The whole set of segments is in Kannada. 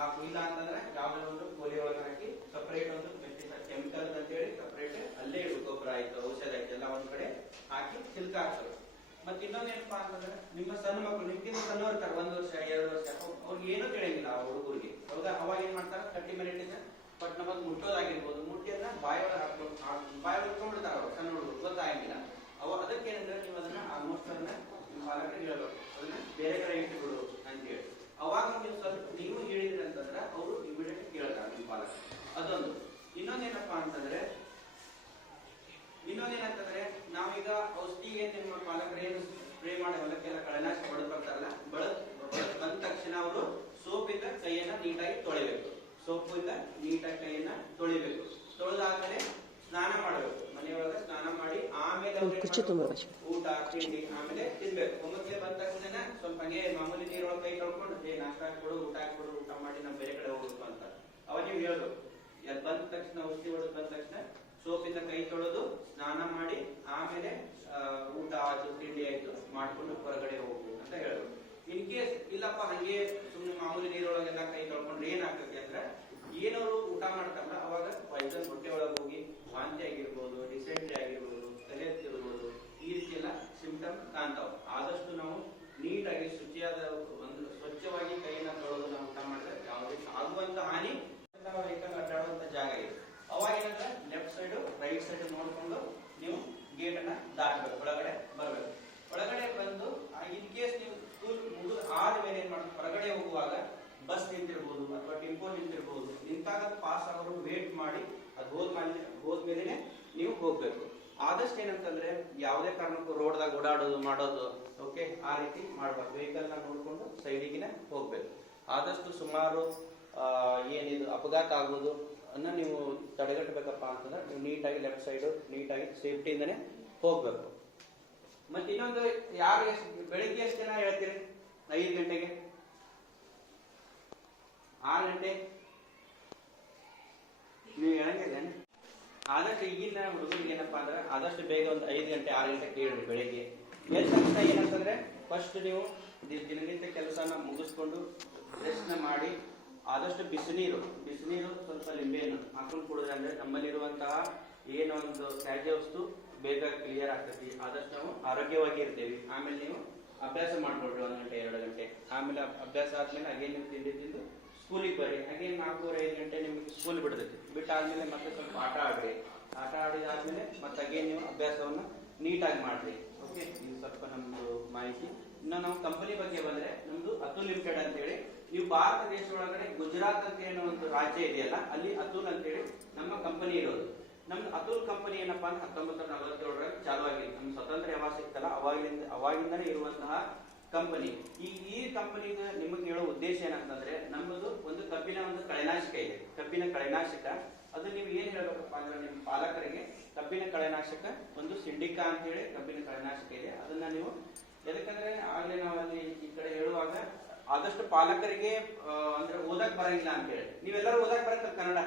ಹಾಕು ಇಲ್ಲ ಅಂತಂದ್ರೆ ಯಾವ್ದಾದ್ರು ಒಂದು ಕೋಲಿ ಒಳಗೆ ಹಾಕಿ ಸಪರೇಟ್ ಒಂದು ಕೆಮಿಕಲ್ ಅಂತ ಹೇಳಿ ಸಪರೇಟ್ ಅಲ್ಲೇ ಗೊಬ್ಬರ ಆಯ್ತು, ಔಷಧ ಆಯ್ತು, ಎಲ್ಲ ಒಂದ್ ಕಡೆ ಹಾಕಿ ಚಿಲ್ಕ ಹಾಕ್ತಾರೆ ಮತ್ತೆ ಇನ್ನೊಂದೇನಪ್ಪಾ ಅಂತಂದ್ರೆ ನಿಮ್ಮ ಸಣ್ಣ ಮಕ್ಕಳು ನಿಮ್ಗಿಂತ ಸಣ್ಣ ಇರ್ತಾರೆ, ಒಂದ್ ವರ್ಷ, ಎರಡು ವರ್ಷ ಅವ್- ಅವ್ರಿಗೆ ಏನೂ ತಿಳಿಯಂಗಿಲ್ಲ ಆ ಹುಡುಗರಿಗೆ. ಹೌದಾ? ಅವಾಗ ಏನ್ ಮಾಡ್ತಾರೆ? ತರ್ಟಿ ಮಿನಿಟ್ ಇದೆ ಬಟ್ ನಮಗ್ ಮುಟ್ಟೋದಾಗಿರ್ಬೋದು. ಮುಟ್ಟಿಯನ್ನ ಬಾಯಿ ಬಾಯೊಳಗೆ ಹಾಕೊಂಡು ಬಾಯಿ ಒಳಗೆ ಇಟ್ಕೊಂಡ್ಬಿಡ್ತಾರೆ ಅವ್ರು, ಸಣ್ಣ ಹುಡುಗರು ಗೊತ್ತಾಗಿಲ್ಲ ಅವ ಅದಕ್ಕೆ ಏನಂದ್ರೆ ನೀವು ಅದನ್ನ ಆಲ್ಮೋಸ್ಟ್ ಅದನ್ನ ನಿಮ್ಮ ಅದನ್ನ ಬೇರೆ ಕಡೆ ಇಟ್ಟುಬಿಡು ಅಂತ ಹೇಳಿ ಅವಾಗ ನೀವು ಸ್ವಲ್ಪ ನೀವು ಹೇಳಿದ್ರಿ ಅಂತಂದ್ರೆ ಅವರು ಇಮಿಡಿಯೇಟ್ ಕೇಳ್ತಾರೆ ನಿಮ್ಮ ಪಾಲಕ ಅದೊಂದು. ಇನ್ನೊಂದೇನಪ್ಪಾ ಅಂತಂದ್ರೆ ಇನ್ನೊಂದೇನಂತಂದ್ರೆ ನಾವೀಗ ಔಷಧಿಗೆ ನಿಮ್ಮ ಪಾಲಕರು ಏನು ಸ್ಪ್ರೇ ಮಾಡಿ ಹೊಲಕ್ಕೆಲ್ಲ ಕಳೆನಾಶಕ ಹೊಡೆದು ಬರ್ತಾರಲ್ಲ ಬಳದ್ ಬಂದ ತಕ್ಷಣ ಅವರು ಸೋಪಿಂದ ಕೈಯನ್ನ ನೀಟಾಗಿ ತೊಳಿಬೇಕು ಸೋಪಿಂದ ನೀಟಾಗಿ ಕೈಯನ್ನ ತೊಳಿಬೇಕು ತೊಳೆದಾದ್ಮೇಲೆ ಸ್ನಾನ ಮಾಡಬೇಕು. ಮನೆಯೊಳಗೆ ಸ್ನಾನ ಮಾಡಿ ಆಮೇಲೆ ಊಟ ತಿಂಡಿ ಆಮೇಲೆ ತಿನ್ಬೇಕು. ಒಮ್ಮಕ್ಕೆ ಬಂದ ತಕ್ಷಣ ಸ್ವಲ್ಪ ಹಂಗೆ ಮಾಮೂಲಿ ನೀರೊಳಗೆ ಕೈ ಕೊಡು ಊಟ ಹಾಕಿ ಕೊಡು ಊಟ ಊಟ ಮಾಡಿ ನಾವು ಬೇರೆ ಕಡೆ ಹೋಗ್ಬೇಕು ಅಂತ. ಅವಾಗ ನೀವು ಹೇಳುದು ಬಂದ ತಕ್ಷಣ, ಔಷಧಿ ಹೊಡೆದು ಬಂದ ತಕ್ಷಣ ಸೋಪಿಂದ ಕೈ ತೊಳೆದು ಸ್ನಾನ ಮಾಡಿ, ಆಮೇಲೆ ಊಟ ಆಯ್ತು, ತಿಂಡಿ ಆಯ್ತು, ಮಾಡ್ಕೊಂಡು ಹೊರಗಡೆ ಹೋಗ್ಬೇಕು ಅಂತ ಹೇಳೋದು. ಇನ್ ಕೇಸ್ ಇಲ್ಲಪ್ಪ, ಹಂಗೆ ಸುಮ್ಮನೆ ಮಾಮೂಲಿ ನೀರೊಳಗೆಲ್ಲ ಕೈ ತೊಳ್ಕೊಂಡ್ರೆ ಏನಾಗ್ತದೆ ಅಂದ್ರೆ ಏನವರು ಊಟ ಮಾಡ್ತಾರಲ್ಲ, ಅವಾಗ ಪಾಯ್ಸನ್ ಹೊಟ್ಟೆ ಒಳಗೆ ಹೋಗಿ ವಾಂತಿ ಆಗಿರ್ಬೋದು ಡಿಸೆಂಟ್ರಿ ಆಗಿರ್ಬೋದು, ತಲೆ ಈ ರೀತಿ ಎಲ್ಲ ಸಿಂಪ್ಟಮ್ ಕಾಣ್ತಾವ. ಆದಷ್ಟು ನಾವು ನೀಟಾಗಿ ಶುಚಿಯಾದ ಒಂದು ಸ್ವಚ್ಛವಾಗಿ ಕೈಯನ್ನ ತೊಳೆದು ನಾವು ಊಟ ಮಾಡಿದ್ರೆ ಯಾವುದೇ ಆಗುವಂತ ಹಾನಿ ವೆಹಿಕಲ್ ಅಡ್ಡಾಡುವಂತ ಜಾಗ ಇದೆ. ಅವಾಗ ಏನಂದ್ರೆ ಲೆಫ್ಟ್ ಸೈಡ್ ರೈಟ್ ಸೈಡ್ ನೋಡ್ಕೊಂಡು ನೀವು ಗೇಟ್ ಅನ್ನ ದಾಟಬೇಕು ಒಳಗಡೆ ಬರಬೇಕು. ಒಳಗಡೆ ಬಂದು ಇನ್ ಕೇಸ್ ನೀವು ಸ್ಕೂಲ್ ಮುಗಿದು ಆದ ಮೇಲೆ ಏನ್ ಮಾಡ್ಬೇಕು? ಹೊರಗಡೆ ಹೋಗುವಾಗ ಬಸ್ ನಿಂತಿರ್ಬೋದು ಅಥವಾ ಟೆಂಪೋ ನಿಂತಿರ್ಬೋದು. ನಿಂತಾಗ ಪಾಸ್ ಆಗೋರು ವೇಟ್ ಮಾಡಿ, ಅದು ಹೋದ್ಮೇಲೆ ಹೋದ್ಮೇಲೆ ನೀವು ಹೋಗ್ಬೇಕು. ಆದಷ್ಟು ಏನಂತಂದ್ರೆ ಯಾವುದೇ ಕಾರಣಕ್ಕೂ ರೋಡ್ದಾಗ ಓಡಾಡೋದು, ಮಾಡೋದು ಓಕೆ ಆ ರೀತಿ ಮಾಡ್ಬಾರ್ದು. ವೆಹಿಕಲ್ನ ನೋಡ್ಕೊಂಡು ಸೈಡಿಗೆ ಹೋಗ್ಬೇಕು. ಆದಷ್ಟು ಸುಮಾರು ಏನಿದು ಅಪಘಾತ ಆಗೋದು ಅನ್ನ ನೀವು ತಡೆಗಟ್ಟಬೇಕಪ್ಪ ಅಂತಂದ್ರೆ ನೀವು ನೀಟಾಗಿ ಲೆಫ್ಟ್ ಸೈಡ್ ನೀಟಾಗಿ ಸೇಫ್ಟಿಯಿಂದನೇ ಹೋಗ್ಬೇಕು. ಮತ್ತೆ ಇನ್ನೊಂದು, ಯಾರು ಬೆಳಿಗ್ಗೆ ಎಷ್ಟು ಜನ ಹೇಳ್ತೀರಿ? ಐದು ಗಂಟೆಗೆ? ಆರು ಗಂಟೆ? ನೀವು ಹೇಳಂಗಿಲ್ಲ ಆದಷ್ಟು ಈಗಿನ ಹುಡುಗರಿಗೆ ಏನಪ್ಪಾ ಅಂದ್ರೆ ಆದಷ್ಟು ಬೇಗ ಒಂದು ಐದು ಗಂಟೆ, ಆರು ಗಂಟೆ ಕೇಳಿ ಬೆಳಿಗ್ಗೆ. ತಕ್ಷಣ ಏನಂತಂದ್ರೆ ಫಸ್ಟ್ ನೀವು ದಿನನಿತ್ಯ ಕೆಲಸನ ಮುಗಿಸ್ಕೊಂಡು ರೆಸ್ಟ್ನ ಮಾಡಿ ಆದಷ್ಟು ಬಿಸಿನೀರು ಬಿಸಿನೀರು ಸ್ವಲ್ಪ ಲಿಂಬೆಹಣ್ಣು ಹಾಕೊಂಡು ಕುಡಿದ್ರೆ ಅಂದ್ರೆ ನಮ್ಮಲ್ಲಿರುವಂತಹ ಏನೊಂದು ತ್ಯಾಜ್ಯ ವಸ್ತು ಬೇಗ ಕ್ಲಿಯರ್ ಆಗ್ತೈತಿ. ಆದಷ್ಟು ನಾವು ಆರೋಗ್ಯವಾಗಿ ಇರ್ತೀವಿ. ಆಮೇಲೆ ನೀವು ಅಭ್ಯಾಸ ಮಾಡ್ಕೊಡ್ರಿ ಒಂದು ಗಂಟೆ, ಎರಡು ಗಂಟೆ. ಆಮೇಲೆ ಅಭ್ಯಾಸ ಆದ್ಮೇಲೆ ಹಾಗೇನು ನೀವು ತಿಂಡಿ ತಿಂದು ಸ್ಕೂಲಿಗೆ ಬರ್ರಿ. ಹಾಗೆ ನಾಲ್ಕೂವರೆ, ಐದು ಗಂಟೆ ನಿಮಗೆ ಸ್ಕೂಲ್ ಬಿಡ್ತೈತಿ. ಬಿಟ್ಟಾದ್ಮೇಲೆ ಮತ್ತೆ ಸ್ವಲ್ಪ ಆಟ ಆಡ್ರಿ. ಆಟ ಆಡಿದಾದ್ಮೇಲೆ ಮತ್ತೆ ಹಾಗೆ ನೀವು ಅಭ್ಯಾಸವನ್ನ ನೀಟಾಗಿ ಮಾಡ್ರಿ. ಓಕೆ ಇದು ಸ್ವಲ್ಪ ನಮ್ದು ಮಾಹಿತಿ. ಇನ್ನು ನಾವು ಕಂಪನಿ ಬಗ್ಗೆ ಬಂದ್ರೆ ನಮ್ದು ಅತುಲ್ ಲಿಮಿಟೆಡ್ ಅಂತ ಹೇಳಿ ನೀವು ಭಾರತ ದೇಶ ಒಳಗಡೆ ಗುಜರಾತ್ ಅಂತ ಏನೋ ಒಂದು ರಾಜ್ಯ ಇದೆಯಲ್ಲ, ಅಲ್ಲಿ ಅತುಲ್ ಅಂತ ಹೇಳಿ ನಮ್ಮ ಕಂಪನಿ ಇರೋದು. ನಮ್ದು ಅತುಲ್ ಕಂಪನಿ ಏನಪ್ಪಾ ಅಂದ್ರೆ ಹತ್ತೊಂಬತ್ತು ನಲವತ್ತೇಳರಲ್ಲಿ ಚಾಲು ಆಗಿದೆ ನಮ್ಮ ಸ್ವತಂತ್ರ ಯಾವಾಗ ಸಿಕ್ತಲ್ಲ ಅವಾಗಿಂದ ಅವಾಗಿಂದನೇ ಇರುವಂತಹ ಕಂಪನಿ ಈ ಈ ಕಂಪನಿದ ನಿಮಗೆ ಹೇಳೋ ಉದ್ದೇಶ ಏನಂತಂದ್ರೆ ನಮ್ಮದು ಒಂದು ಕಬ್ಬಿನ ಒಂದು ಕಳೆನಾಶಕ ಇದೆ. ಕಬ್ಬಿನ ಕಳೆನಾಶಕ. ಅದು ನೀವು ಏನ್ ಹೇಳ್ಬೇಕಪ್ಪ ಅಂದ್ರೆ ನಿಮ್ಮ ಪಾಲಕರಿಗೆ ಕಬ್ಬಿನ ಕಳೆನಾಶಕ, ಒಂದು ಸಿಂಡಿಕಾ ಅಂತ ಹೇಳಿ ಕಬ್ಬಿನ ಕಳೆನಾಶಕ ಇದೆ. ಅದನ್ನ ನೀವು ಎದಕ್ಕಂದ್ರೆ ಆಗ್ಲೇ ನಾವು ಅಲ್ಲಿ ಈ ಕಡೆ ಹೇಳುವಾಗ ಆದಷ್ಟು ಪಾಲಕರಿಗೆ ಅಂದ್ರೆ ಓದಕ್ ಬರಂಗಿಲ್ಲ ಅಂತ ಹೇಳಿ. ನೀವೆಲ್ಲರೂ ಓದಕ್ ಬರಂಗಿಲ್ಲ ಕನ್ನಡ?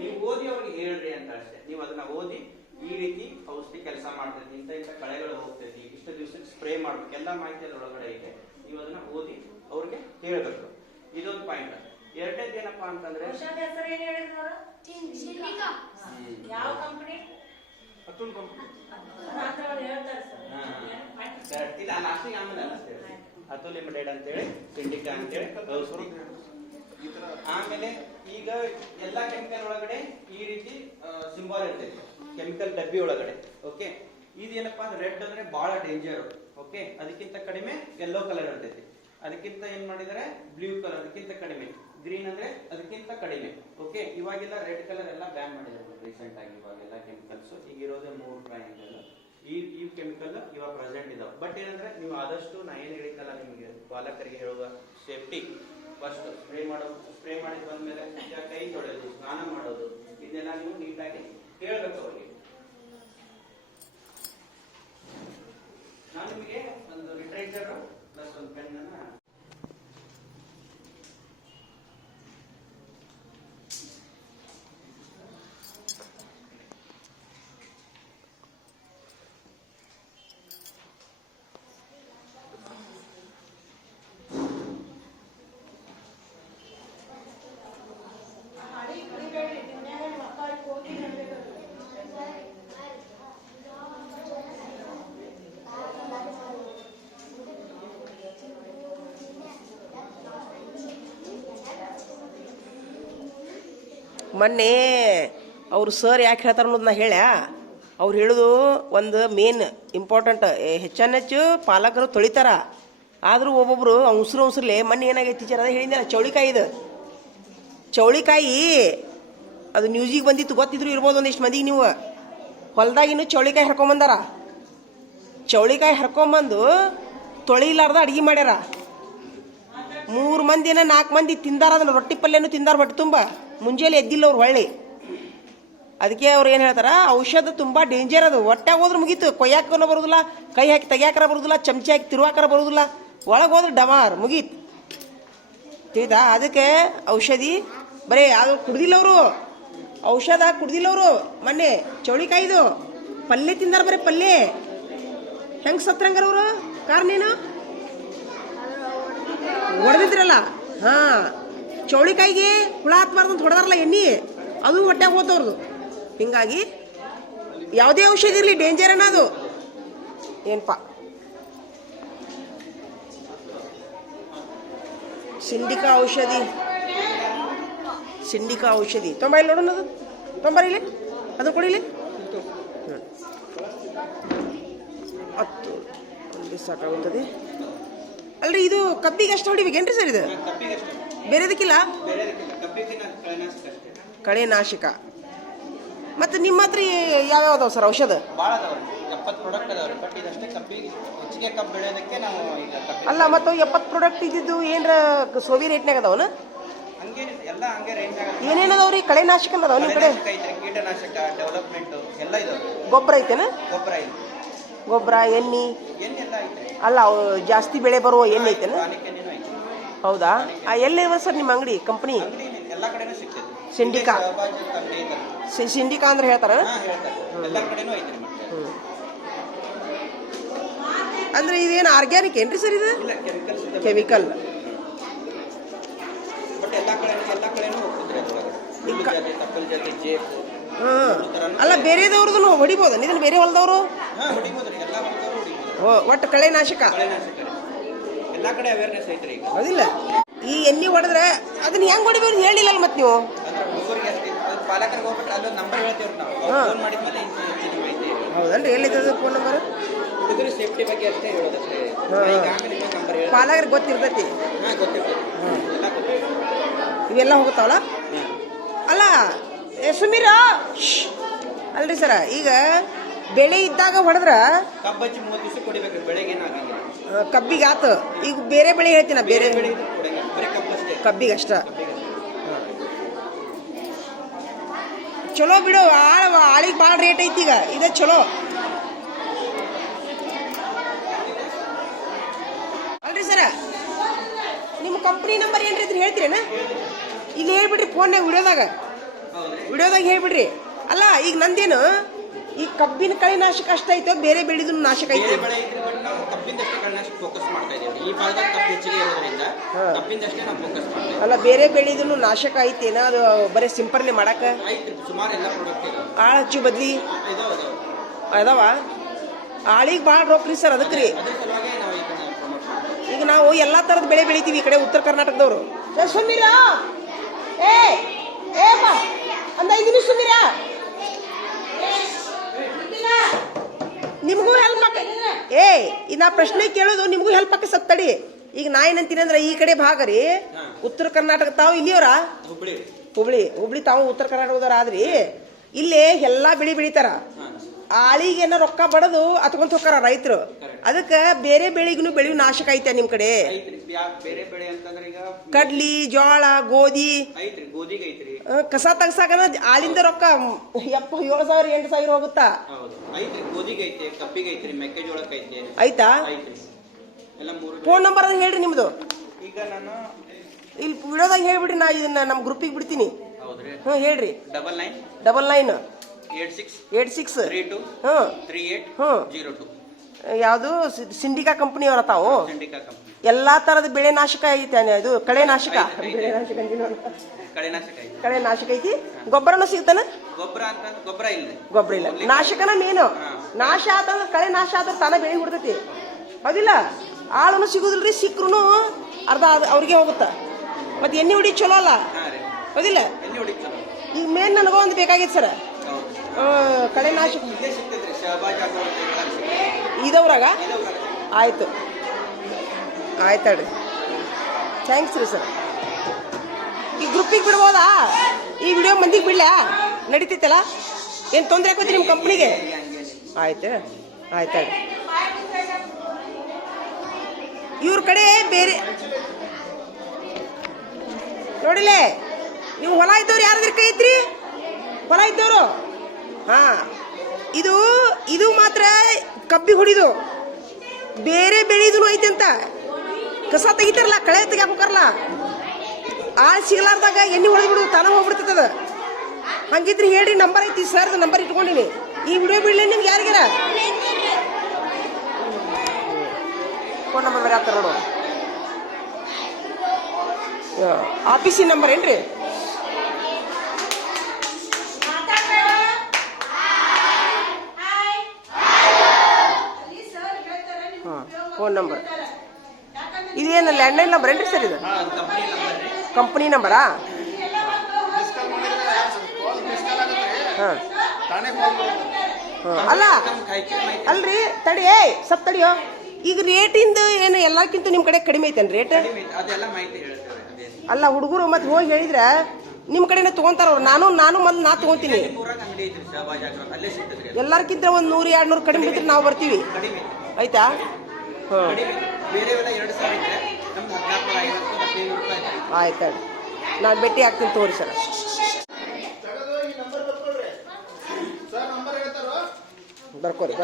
ನೀವು ಓದಿ ಅವ್ರಿಗೆ ಹೇಳ್ರಿ ಅಂತ ಅಷ್ಟೇ. ನೀವು ಅದನ್ನ ಓದಿ ಈ ರೀತಿ ಔಷಧಿ ಕೆಲಸ ಮಾಡ್ತೈತಿ ಇಂಥ ಇಂಥ ಕಳೆಗಳು ಹೋಗ್ತೈತಿ ಇಷ್ಟು ದಿವಸಕ್ಕೆ ಸ್ಪ್ರೇ ಮಾಡ್ಬೇಕು ಎಲ್ಲ ಮಾಹಿತಿ ಅದ್ರ ಒಳಗಡೆ ಇದೆ. ನೀವು ಅದನ್ನ ಓದಿ ಅವ್ರಿಗೆ ಹೇಳ್ಬೇಕು. ಇದೊಂದು ಪಾಯಿಂಟ್ ಎರಡನೇದು ಏನಪ್ಪಾ ಅಂತಂದ್ರೆ ಔಷಧ ಹೆಸರು ಏನ್ ಹೇಳಿದ್ರು ಅವ್ರು? ಶಿಲ್ಪಿಕಾ ಯಾವ ಕಂಪನಿ ಅತುಲ್ ಹೇಳ್ತಾರೆ ಸರ್. ಇಲ್ಲ ಲಾಸ್ಟಿಗೆ ಆಮೇಲೆ ಅನ್ನಿಸ್ತೇವೆ ಅತುಲ್ ಲಿಮಿಟೆಡ್ ಅಂತೇಳಿ ಸಿಂಡಿಕಾ ಅಂತೇಳಿ ಆಮೇಲೆ ಈಗ ಎಲ್ಲಾ ಕೆಮಿಕಲ್ ಒಳಗಡೆ ಈ ರೀತಿ ಸಿಂಬಲ್ ಇರ್ತೈತಿ. ಕೆಮಿಕಲ್ ಡಬ್ಬಿ ಒಳಗಡೆ ಓಕೆ ಇದೇನಪ್ಪಾ ಅಂದ್ರೆ ರೆಡ್ ಅಂದ್ರೆ ಬಹಳ ಡೇಂಜರ್ ಓಕೆ ಅದಕ್ಕಿಂತ ಕಡಿಮೆ ಎಲ್ಲೋ ಕಲರ್ ಇರ್ತೈತಿ. ಅದಕ್ಕಿಂತ ಏನ್ ಮಾಡಿದರೆ? ಬ್ಲೂ ಕಲರ್ ಅದಕ್ಕಿಂತ ಕಡಿಮೆ. ಗ್ರೀನ್ ಅಂದ್ರೆ ಅದಕ್ಕಿಂತ ಕಡಿಮೆ ಓಕೆ ಇವಾಗೆಲ್ಲ ರೆಡ್ ಕಲರ್ ಎಲ್ಲ ಬ್ಯಾನ್ ಮಾಡಿದ್ದಾರೆ ರೀಸೆಂಟ್ ಆಗಿ ಇವಾಗೆಲ್ಲ ಕೆಮಿಕಲ್ಸ್ ಈಗ ಇರೋದೇ ಮೂರು ಟ್ರಯಾಂಗಲ್ ಈ ಈ ಕೆಮಿಕಲ್ ಇವಾಗ ಪ್ರೆಸೆಂಟ್ ಇದಾವೆ. ಬಟ್ ಏನಂದ್ರೆ ನೀವು ಆದಷ್ಟು ನಾ ಏನ್ ಹೇಳಿದ್ದಲ್ಲ ನಿಮಗೆ, ಪಾಲಕರಿಗೆ ಹೇಳುವ ಸೇಫ್ಟಿ ಫಸ್ಟ್ ಸ್ಪ್ರೇ ಮಾಡೋದು ಸ್ಪ್ರೇ ಮಾಡಿ ಬಂದ್ಮೇಲೆ ಕೈ ತೊಳೆಯೋದು ಸ್ನಾನ ಮಾಡೋದು, ಇದನ್ನೆಲ್ಲ ನೀವು ನೀಟಾಗಿ ಹೇಳ್ಬೇಕು ಅವರಿಗೆ. ನಾನು ನಿಮಗೆ ಒಂದು ಲಿಟ್ರೇಚರ್ ಪ್ಲಸ್ ಒಂದು ಪೆನ್ ಅನ್ನ ಮೊನ್ನೆ ಅವರು ಸರ್ ಯಾಕೆ ಹೇಳ್ತಾರೆ ಅನ್ನೋದು ನಾ ಹೇಳ್ಯಾ? ಅವ್ರು ಹೇಳೋದು ಒಂದು ಮೇನ್ ಇಂಪಾರ್ಟೆಂಟ್ ಹೆಚ್ಚನ್ ಹೆಚ್ಚು ಪಾಲಕರು ತೊಳಿತಾರ. ಆದರೂ ಒಬ್ಬೊಬ್ರು ಉಸಿರು ಉಸಿರ್ಲೆ, ಮೊನ್ನೆ ಏನಾಗೈತಿ ಟೀಚರ್ ಅದೇ ಹೇಳಿದ್ನಲ್ಲ, ಚೌಳಿಕಾಯಿ ಇದು. ಚೌಳಿಕಾಯಿ ಅದು ನ್ಯೂಸಿಗೆ ಬಂದಿತ್ತು, ಗೊತ್ತಿದ್ರು ಇರ್ಬೋದು ಒಂದಿಷ್ಟು ಮಂದಿಗೆ ನೀವು. ಹೊಲ್ದಾಗಿನ್ನು ಚೌಳಿಕಾಯಿ ಹರ್ಕೊಂಬಂದಾರ. ಚೌಳಿಕಾಯಿ ಹರ್ಕೊಂಬಂದು ತೊಳಿಲಾರ್ದ ಅಡುಗೆ ಮಾಡ್ಯಾರ. ಮೂರು ಮಂದಿನ ನಾಲ್ಕು ಮಂದಿ ತಿಂದಾರ ಅದನ್ನ ರೊಟ್ಟಿ ಪಲ್ಯನೂ ತಿಂದಾರ ಹೊಟ್ಟೆ ತುಂಬ ಮುಂಜಾನೆ ಎದ್ದಿಲ್ಲ ಅವ್ರು ಹೊಳ್ಳಿ. ಅದಕ್ಕೆ ಅವ್ರು ಏನು ಹೇಳ್ತಾರೆ, ಔಷಧ ತುಂಬ ಡೇಂಜರ್ ಅದು. ಹೊಟ್ಟೆ ಹೋದ್ರೆ ಮುಗೀತು ಕೊಯ್ಯಾಕನ ಬರೋದಿಲ್ಲ, ಕೈ ಹಾಕಿ ತೆಗ್ಯಾಕರ ಬರೋದಿಲ್ಲ, ಚಮಚಿ ಹಾಕಿ ತಿರುವಾಕರ ಬರೋದಿಲ್ಲ, ಒಳಗೆ ಹೋದ್ರೆ ಡಮಾರ್, ಮುಗೀತು. ತಿಳಿತಾ? ಅದಕ್ಕೆ ಔಷಧಿ, ಬರೀ ಅದು ಕುಡ್ದಿಲ್ಲ ಅವರು. ಔಷಧ ಕುಡ್ದಿಲ್ಲ ಅವರು. ಮೊನ್ನೆ ಚೌಳಿಕಾಯಿದು ಪಲ್ಯ ತಿಂದಾರ ಬರೀ ಪಲ್ಯ. ಹೆಂಗೆ ಸತ್ರಂಗಾರ ಅವರು? ಕಾರಣ ಏನು? ಹೊಡೆದಿದ್ರಲ್ಲ? ಹಾ. ಚೌಳಿಕಾಯಿಗೆ ಹುಳ ಹತ್ಬಾರ್ದು ಅಂತ ಹೊಡೆದಾರಲ್ಲ ಎಣ್ಣೆ? ಅದು ಹೊಟ್ಟೆಗೆ ಹೋದವ್ರದು ಹಿಂಗಾಗಿ ಯಾವುದೇ ಔಷಧಿ ಇರಲಿ ಡೇಂಜರ್ ಅನ್ನೋದು. ಏನಪ್ಪ ಸಿಂಡಿಕಾ ಔಷಧಿ. ಸಿಂಡಿಕಾ ಔಷಧಿ. ತೊಂಬ ಇಲ್ಲಿ ನೋಡೋಣ ಅದು ತೊಂಬರ್ ಇಲ್ಲಿ. ಅದು ಕೊಡಿಲಿ ಹತ್ತು. ಒಂದು ಸಾಕಾಗುತ್ತದೆ ಅಲ್ರಿ ಇದು ಕಬ್ಬಿಗೆ ಅಷ್ಟು ಹೊಡಿಬೇಕೇನ್ರಿ ಸರ್ ಇದು? ಬೇರೆದಕ್ಕಿಲ್ಲ? ಕಳೆ ನಾಶಿಕ. ಮತ್ತು ನಿಮ್ಮ ಹತ್ರ ಯಾವ್ಯಾವ ಅದಾವ ಸರ್ ಔಷಧ? ಅಲ್ಲ ಮತ್ತು ಎಪ್ಪತ್ತು ಪ್ರಾಡಕ್ಟ್ ಇದ್ದಿದ್ದು ಏನರ ಸೋವಿ ರೇಟ್ನಾಗ ಅದಾವನ ಏನೇನು ಎಲ್ಲ ರೀ. ಕಳೆ ನಾಶಕ ಅದಾವ ನಿಮ್ಮ ಕಡೆ? ಕೀಟನಾಶಕ ಡೆವಲಪ್ಮೆಂಟ್ ಎಲ್ಲ ಇದಾವೆ ಗೊಬ್ಬರ ಐತೇನ? ಗೊಬ್ಬರ ಗೊಬ್ಬರ ಎಣ್ಣೆ? ಅಲ್ಲ, ಅವು ಜಾಸ್ತಿ ಬೆಳೆ ಬರುವ ಐತಿ ಹೌದಾ? ಎಲ್ಲಿ ಎಲ್ಲಿದೆ ಸರ್ ನಿಮ್ಮ ಅಂಗಡಿ ಕಂಪ್ನಿ ಸಿಂಡಿಕಾ. ಸಿಂಡಿಕಾ ಅಂದ್ರೆ ಹೇಳ್ತಾರ? ಅಂದ್ರೆ ಇದೇನು ಆರ್ಗ್ಯಾನಿಕ್ ಏನ್ರಿ ಸರ್ ಇದು? ಕೆಮಿಕಲ್ ಅಲ್ಲ ಬೇರೆದವ್ರದ್ದು ಹೊಡಿಬೋದ ಇದನ್ನ ಬೇರೆ ಹೊಲ್ದವರು ಒಟ್ಟು ಕಳೆ ನಾಶಕ ಕಳೆನಾಶಕ. ಎಲ್ಲ ಕಡೆ ಅವೇರ್ನೆಸ್ ಐತ್ರಿ ಈಗ. ಹೌದಿಲ್ಲ? ಈ ಎಣ್ಣೆ ಹೊಡೆದ್ರೆ ಅದನ್ನ ಹೆಂಗ್ ಹೊಡಿಬೇಕು ಹೇಳಿಲ್ಲ ಮತ್ತೆ ನೀವು? ಪಾಲಕರಿಗೆ ಹೋಗ್ಬಿಟ್ರೆ ಅಲ್ಲೊಂದು ನಂಬರ್ ಹೇಳ್ತೀವ್ರಿ ನಾವು. ಫೋನ್ ಮಾಹಿತಿ ಹೌದನ್ರಿ ಎಲ್ಲಿದೆ ಫೋನ್ ನಂಬರ್ ಹುಡುಗರು ಸೇಫ್ಟಿ ಬಗ್ಗೆ ಅಷ್ಟೇ ಹೇಳೋದಷ್ಟೇ. ಹಾ. ಈಗ ಆಮೇಲೆ ಇನ್ನೊಂದು ನಂಬರ್ ಹೇಳಿ ಪಾಲಕರಿಗೆ ಗೊತ್ತಿರ್ತೈತಿ. ಹಾ ಇವೆಲ್ಲ ಹೋಗುತ್ತಾವಲ್ಲ? ಅಲ್ಲ ಸುಮೀರ ಅಲ್ರಿ ಸರ ಈಗ ಬೆಳೆ ಇದ್ದಾಗ ಹೊಡೆದ್ರ ಮೂವತ್ತು ದಿವಸ ಕಬ್ಬಿಗೆ ಆತು. ಈಗ ಬೇರೆ ಬೆಳೆ ಹೇಳ್ತೀನ ಬೇರೆ ಬೆಳೆ ಕಬ್ಬಿಗೆ ಅಷ್ಟ. ಚಲೋ ಬಿಡು ಆಳ ಆಳಿಗೆ ಭಾಳ ರೇಟ್ ಐತಿ ಈಗ ಇದೇ ಚಲೋ. ಅಲ್ರಿ ಸರ ನಿಮ್ಮ ಕಂಪ್ನಿ ನಂಬರ್ ಏನ್ರಿ ಇದ್ರೆ ಹೇಳ್ತೀರೇನ? ಇಲ್ಲಿ ಹೇಳ್ಬಿಡ್ರಿ ಫೋನ್ಯಾಗ ವಿಡಿಯೋದಾಗ. ವಿಡಿಯೋದಾಗ ಹೇಳ್ಬಿಡ್ರಿ. ಅಲ್ಲ ಈಗ ನಂದೇನು? ಈ ಕಬ್ಬಿನ ಕಳೆ ನಾಶಕ ಅಷ್ಟ ಐತೋ ಬೇರೆ ಬೆಳೆದು ನಾಶಕ ಐತಿ? ಬೇರೆ ಬೆಳೆ ಇದ್ರೆ ಬಟ್ ನಾವು ಕಬ್ಬಿಂದಷ್ಟೇ ಕಣ್ಣಷ್ಟು ಫೋಕಸ್ ಮಾಡ್ತಾ ಇದ್ದೀವಿ. ಈ ಭಾಗದಾಗ ಕಬ್ಬು ಹೆಚ್ಚಿಗೆ ಇರೋದ್ರಿಂದ ಕಬ್ಬಿಂದಷ್ಟೇ ನಾವು ಫೋಕಸ್ ಮಾಡ್ತಾ ಅಲ್ಲ ಬೇರೆ ಬೆಳೆದು ನಾಶಕ ಐತೇನ ಅದು ಬರೀ ಸಿಂಪರ್ಣೆ ಮಾಡಕ? ಐತ್ರಿ ಸುಮಾರು ಎಲ್ಲ ಪ್ರಾಡಕ್ಟ್ ಇದಾವೆ. ಆಳ ಹಚ್ಚು ಬದ್ಲಿ? ಇದಾವೆ ಅದಾವ? ಆಳಿಗೆ ಭಾಳ ರೊಕ್ಕ ರೀ ಸರ್ ಅದಕ್ಕೆ ರೀ ಈಗ ನಾವು ಎಲ್ಲಾ ತರದ ಬೆಳೆ ಬೆಳಿತೀವಿ ಈ ಕಡೆ ಉತ್ತರ ಕರ್ನಾಟಕದವರು. ಏ ಏ ಏ ಬಾ ಅಂದ ಐದು ನಿಮಿಷ ಸುಮ್ಮೀರ ನಿಮಗೂ ಹೆಲ್ಪ್ ಆಕ ಏ ಈ ನಾ ಪ್ರಶ್ನೆ ಕೇಳೋದು ನಿಮಗೂ ಹೆಲ್ಪ್ ಆಕ ಸತ್ತಡಿ ಈಗ ನಾ ಏನಂತೀನಿ ಅಂದ್ರೆ ಈ ಕಡೆ ಭಾಗ ರೀ. ಉತ್ತರ ಕರ್ನಾಟಕ ತಾವು ಇಲ್ಲಿಯವರ? ಹುಬ್ಳಿ. ಹುಬ್ಳಿ. ಹುಬ್ಳಿ ತಾವು ಉತ್ತರ ಕರ್ನಾಟಕದವ್ರ ಆದ್ರಿ. ಇಲ್ಲಿ ಎಲ್ಲಾ ಬೆಳಿ ಬೆಳಿತಾರ. ಆಳಿಗೆ ಏನೋ ರೊಕ್ಕ ಬಡದು ಅತ್ಕೊಂತ ಹೋಗಾರ ರೈತರು. ಅದಕ್ಕೆ ಬೇರೆ ಬೆಳಿಗೂ ಬೆಳೆಯು ನಾಶಕ ಐತೆ ನಿಮ್ಮ ಕಡೆ? ಕಡ್ಲಿ ಜೋಳ ಗೋಧಿ. ಕಸ ತಗ್ಸಾಕನ ಆಲಿಂದ ರೊಕ್ಕ ಎಪ್ಪ ಏಳು ಸಾವಿರ ಎಂಟು ಸಾವಿರ ಹೋಗುತ್ತಾ? ಆಯ್ತಾ? ಫೋನ್ ನಂಬರ್ ಅದು ಹೇಳ್ರಿ ನಿಮ್ದು. ಈಗ ನಾನು ಇಲ್ಲಿ ವಿಡಿಯೋದಾಗ ಹೇಳ್ಬಿಡ್ರಿ ನಾ ಇದನ್ನ ನಮ್ಮ ಗ್ರೂಪಿಗೆ ಬಿಡ್ತೀನಿ. ಹ್ಞೂ ಹೇಳ್ರಿ. Double nine double nine. Eight six eight six. Three two ಹ್ಞೂ ತ್ರೀ ಏಟ್ ಹ್ಞೂ ಜೀರೋ ಟು. ಯಾವುದು? ಸಿಂಡಿಕಾ ಕಂಪ್ನಿಯವರ ತಾವು? ಸಿಂಡಿಕಾ ಕಂಪ್ನಿ. ಎಲ್ಲಾ ತರದ ಬೆಳೆ ನಾಶಕ ಐತೆ ಇದು. ಕಳೆ ನಾಶಕ. ಬೆಳೆ ನಾಶಕ ಕಳೆ ನಾಶಕ ಐತಿ. ಗೊಬ್ಬರನು ಸಿಗ್ತಾನ? ಗೊಬ್ಬರ ಅಂತ ಗೊಬ್ಬರ ಇಲ್ಲ ಗೊಬ್ಬರ ಇಲ್ಲ. ನಾಶಕನ ಮೇನು ನಾಶ ಆತ ಕಳೆ ನಾಶ ಆದ್ರೆ ತಾನ ಬೆಳೆ ಹುಡ್ತೈತಿ. ಹೌದಿಲ್ಲ? ಆಳನು ಸಿಗುದಿಲ್ರಿ ಸಿಕ್ರು ಅರ್ಧ ಅವ್ರಿಗೆ ಹೋಗುತ್ತ. ಮತ್ತೆ ಎಣ್ಣೆ ಹೊಡಿ ಚಲೋ ಅಲ್ಲ? ಹೌದಿಲ್ಲ? ಈಗ ಮೇನ್ ನನಗೂ ಒಂದು ಬೇಕಾಗಿತ್ತು ಸರ್. ಕಳೆ ನಾಶಕ. ಇದವ್ರಾಗ. ಆಯ್ತು. ಆಯ್ತು ಹೇಳ್ರಿ ಥ್ಯಾಂಕ್ಸ್ ರೀ ಸರ್ ಈ ಗ್ರೂಪಿಗೆ ಬಿಡ್ಬೋದಾ ಈ ವಿಡಿಯೋ ಮಂದಿಗೆ ಬಿಡ್ಲಾ? ನಡೀತೈತಲ್ಲ? ಏನು ತೊಂದರೆ ಆಕೋತಿ ನಿಮ್ಮ ಕಂಪ್ನಿಗೆ ಆಯ್ತು ಆಯ್ತು ಹೇಳ್ರಿ ಇವ್ರ ಕಡೆ ಬೇರೆ ನೋಡಿಲೆ, ನೀವು ಹೊಲ ಇದ್ದವ್ರು ಯಾರಾದ್ರೂ ಕೈ ಐತ್ರಿ? ಹೊಲ ಇದ್ದವರು? ಹಾ. ಇದು ಇದು ಮಾತ್ರ ಕಬ್ಬಿ ಹೊಡಿದು. ಬೇರೆ ಬೆಳೆದು ಐತೆ ಅಂತ. ಕಸ ತೆಗಿತಾರಲ್ಲ ಕಳೆ ತೆಗಿಯಾಕ ಆಳು ಸಿಗಲಾರ್ದಾಗ ಎಣ್ಣೆ ಹೊಡೆದ್ಬಿಡು ತಾನ ಹೋಗ್ಬಿಡ್ತದ ಹಂಗಿದ್ರೆ ಹೇಳ್ರಿ, ನಂಬರ್ ಐತಿ, ಸರ್ದು ನಂಬರ್ ಇಟ್ಕೊಂಡಿನಿ. ಈ ವಿಡಿಯೋ ಬಿಡ್ಲಿ ನಿಮ್ಗೆ ಯಾರಿಗಾರ? ಫೋನ್ ನಂಬರ್ ಬೇರೆ ಆಗ್ತಾರೆ ನೋಡು. ಆಫೀಸಿನ ನಂಬರ್ ಏನ್ರಿ? ಹಾಂ, ಫೋನ್ ನಂಬರ್. ಇದೇನು ಲ್ಯಾಂಡ್ಲೈನ್ ನಂಬರ್ ಏನ್ರಿ ಸರ್ ಇದು? ಕಂಪನಿ ನಂಬರ್ ಹಾಂ. ಹಾಂ. ಅಲ್ಲ ಅಲ್ರಿ ತಡಿ ಏಯ್ ಸಪ್ ತಡಿಯೋ. ಈಗ ರೇಟಿಂದ ಏನು ಎಲ್ಲಕ್ಕಿಂತ ನಿಮ್ಮ ಕಡೆ ಕಡಿಮೆ ಐತೇನು ರೇಟ್ ಅಲ್ಲ ಹುಡುಗರು ಮತ್ತೆ ಹೋಗಿ ಹೇಳಿದ್ರೆ ನಿಮ್ಮ ಕಡೆನೇ ತೊಗೊಂತಾರ ಅವ್ರು. ನಾನು ನಾನು ಮೊದಲು ನಾ ತೊಗೊಂತೀನಿ. ಎಲ್ಲಾರ್ಕಿಂತ. ಒಂದು ನೂರು ಎರಡು ನೂರು ಕಡಿಮೆ ಬಿದ್ದರೆ ನಾವು ಬರ್ತೀವಿ. ಆಯ್ತಾ? ಹಾಂ. ಆಯ್ತು. ನಾನು ಭೇಟಿ ಆಗ್ತೀನಿ ತೋರಿ ಸರ್ ಬರ್ಕೋರಿ.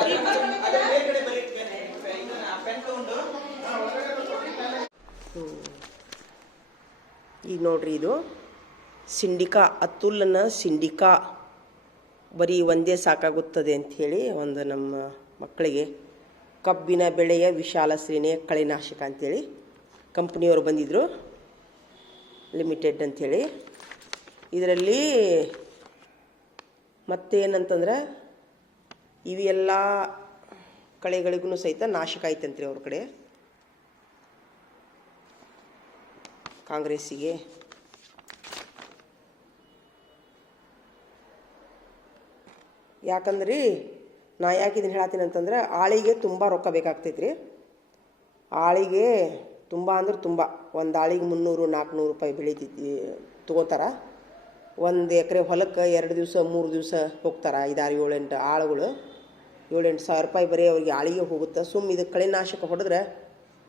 ಈಗ ನೋಡ್ರಿ ಇದು. ಸಿಂಡಿಕಾ, ಅತುಲನ ಸಿಂಡಿಕಾ. ಬರೀ ಒಂದೇ ಸಾಕಾಗುತ್ತದೆ ಅಂಥೇಳಿ ಒಂದು ನಮ್ಮ ಮಕ್ಕಳಿಗೆ ಕಬ್ಬಿನ ಬೆಳೆಯ ವಿಶಾಲ ಶ್ರೇಣಿಯ ಕಳೆನಾಶಕ ಅಂಥೇಳಿ ಕಂಪ್ನಿಯವರು ಬಂದಿದ್ದರು ಲಿಮಿಟೆಡ್ ಅಂಥೇಳಿ ಇದರಲ್ಲಿ ಮತ್ತೇನಂತಂದ್ರೆ ಇವೆಲ್ಲ ಕಳೆಗಳಿಗೂ ಸಹಿತ ನಾಶಕ ಐತಂತ್ರಿ ಅವ್ರ ಕಡೆ. ಕಾಂಗ್ರೆಸ್ಸಿಗೆ. ಯಾಕಂದ್ರಿ ನಾ ಯಾಕೆ ಇದನ್ನು ಹೇಳತ್ತೀನಿ ಅಂತಂದ್ರೆ ಆಳಿಗೆ ತುಂಬ ರೊಕ್ಕ ಬೇಕಾಗ್ತೈತ್ರಿ. ಆಳಿಗೆ ತುಂಬ ಅಂದ್ರೆ ತುಂಬ. ಒಂದು ಆಳಿಗೆ ಮುನ್ನೂರು ನಾಲ್ಕುನೂರು ರೂಪಾಯಿ ಬೆಳೀತೈತಿ, ತೊಗೋತಾರ. ಒಂದು ಎಕರೆ ಹೊಲಕ್ಕೆ ಎರಡು ದಿವಸ, ಮೂರು ದಿವಸ ಹೋಗ್ತಾರೆ ಐದಾರು ಏಳೆಂಟು ಆಳುಗಳು. ಏಳೆಂಟು ಸಾವಿರ ರೂಪಾಯಿ ಬರೀ ಅವ್ರಿಗೆ ಆಳಿಗೆ ಹೋಗುತ್ತೆ. ಸುಮ್ಮ ಇದು ಕಳೆನಾಶಕ ಹೊಡೆದ್ರೆ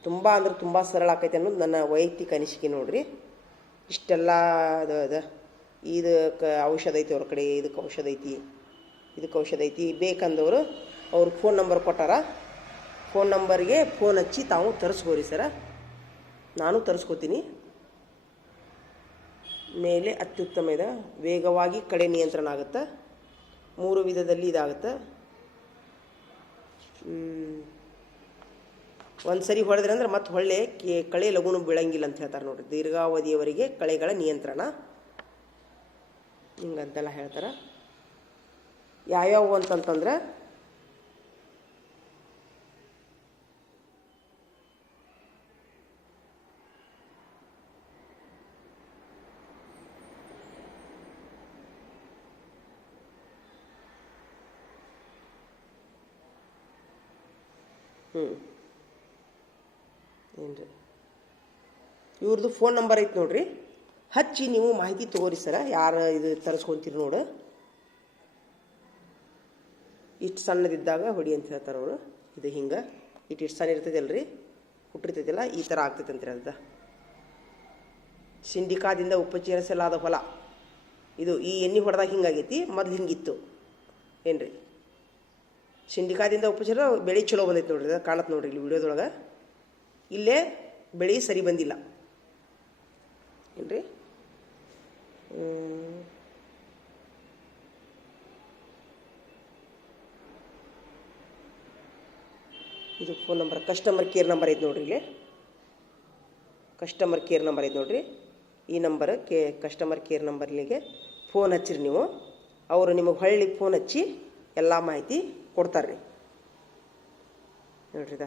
ತುಂಬ ಅಂದ್ರೆ ತುಂಬ ಸರಳ ಆಕೈತೆ ಅನ್ನೋದು ನನ್ನ ವೈಯಕ್ತಿಕ ಅನಿಸಿಕೆ ನೋಡ್ರಿ. ಇಷ್ಟೆಲ್ಲ ಅದು ಇದು ಇದಕ್ಕೆ ಔಷಧ ಐತಿ ಅವ್ರ ಕಡೆ ಇದಕ್ಕೆ ಔಷಧ ಐತಿ. ಇದಕ್ಕೆ ಔಷಧ ಐತಿ. ಬೇಕಂದವರು ಅವ್ರ ಫೋನ್ ನಂಬರ್ ಕೊಟ್ಟಾರ. ಫೋನ್ ನಂಬರ್ಗೆ ಫೋನ್ ಹಚ್ಚಿ ತಾವು ತರಿಸ್ಕೋರಿ ಸರ ನಾನು ತರಿಸ್ಕೋತೀನಿ. ಮೇಲೆ ಅತ್ಯುತ್ತಮ ಇದೆ. ವೇಗವಾಗಿ ಕಡೆ ನಿಯಂತ್ರಣ ಆಗುತ್ತೆ. ಮೂರು ವಿಧದಲ್ಲಿ ಇದಾಗುತ್ತೆ. ಒಂದು ಸರಿ ಹೊಡೆದ್ರೆ ಅಂದ್ರೆ ಮತ್ತೆ ಹೊಳ್ಳೆ ಕಳೆ ಲಘುನು ಬೀಳಂಗಿಲ್ಲ ಅಂತ ಹೇಳ್ತಾರೆ ನೋಡ್ರಿ. ದೀರ್ಘಾವಧಿಯವರಿಗೆ ಕಳೆಗಳ ನಿಯಂತ್ರಣ. ಹಿಂಗಂತೆಲ್ಲ ಹೇಳ್ತಾರೆ. ಯಾವ್ಯಾವು ಅಂತಂತಂದ್ರೆ ಹ್ಞೂ ಏನ್ರಿ? ಇವ್ರದ್ದು ಫೋನ್ ನಂಬರ್ ಐತೆ ನೋಡ್ರಿ. ಹಚ್ಚಿ ನೀವು ಮಾಹಿತಿ ತಗೋರಿ ಸರ, ಯಾರು ಇದು ತರಿಸ್ಕೊಂತೀರಿ ನೋಡು. ಇಷ್ಟು ಸಣ್ಣದಿದ್ದಾಗ ಹೊಡಿ ಅಂತ ಹೇಳ್ತಾರೆ ಅವರು. ಇದು ಹಿಂಗೆ. ಇಟ್ಟು ಇಷ್ಟು ಸಣ್ಣ ಇರ್ತೈತಲ್ರಿ. ಹುಟ್ಟಿರ್ತೈತಿಲ್ಲ, ಈ ಥರ ಆಗ್ತೈತೆ ಅಂತ ಹೇಳ್ದ ಸಿಂಡಿಕಾದಿಂದ ಉಪಚರಿಸಲಾದ ಹೊಲ. ಇದು ಈ ಎಣ್ಣೆ ಹೊಡೆದಾಗ ಹಿಂಗಾಗೈತಿ, ಮೊದ್ಲು ಹಿಂಗಿತ್ತು. ಏನ್ರಿ? ಸಿಂಡಿಕಾದಿಂದ ಉಪಚಾರ ಬೆಳೆ ಚಲೋ ಬಂದೈತೆ ನೋಡ್ರಿ ಕಾಣತ್ತೆ ನೋಡ್ರಿ ಇಲ್ಲಿ ವಿಡಿಯೋದೊಳಗೆ. ಇಲ್ಲೇ ಬೆಳೆ ಸರಿ ಬಂದಿಲ್ಲ. ಏನ್ರಿ? ಹ್ಮ್. ಇದು phone number customer care number ಐತೆ ನೋಡ್ರಿ ಇಲ್ಲಿ. ಕಸ್ಟಮರ್ ಕೇರ್ ನಂಬರ್ ಐತೆ ನೋಡ್ರಿ. ಈ ನಂಬರ್ ಕೇ ಕಸ್ಟಮರ್ ಕೇರ್ ನಂಬರ್ಲಿಗೆ ಫೋನ್ ಹಚ್ಚಿರಿ ನೀವು. ಅವರು ನಿಮಗೆ ಹೊಳ್ಳಿ ಫೋನ್ ಹಚ್ಚಿ ಎಲ್ಲ ಮಾಹಿತಿ ಕೊಡ್ತಾರೆ ರೀ ನೋಡ್ರಿ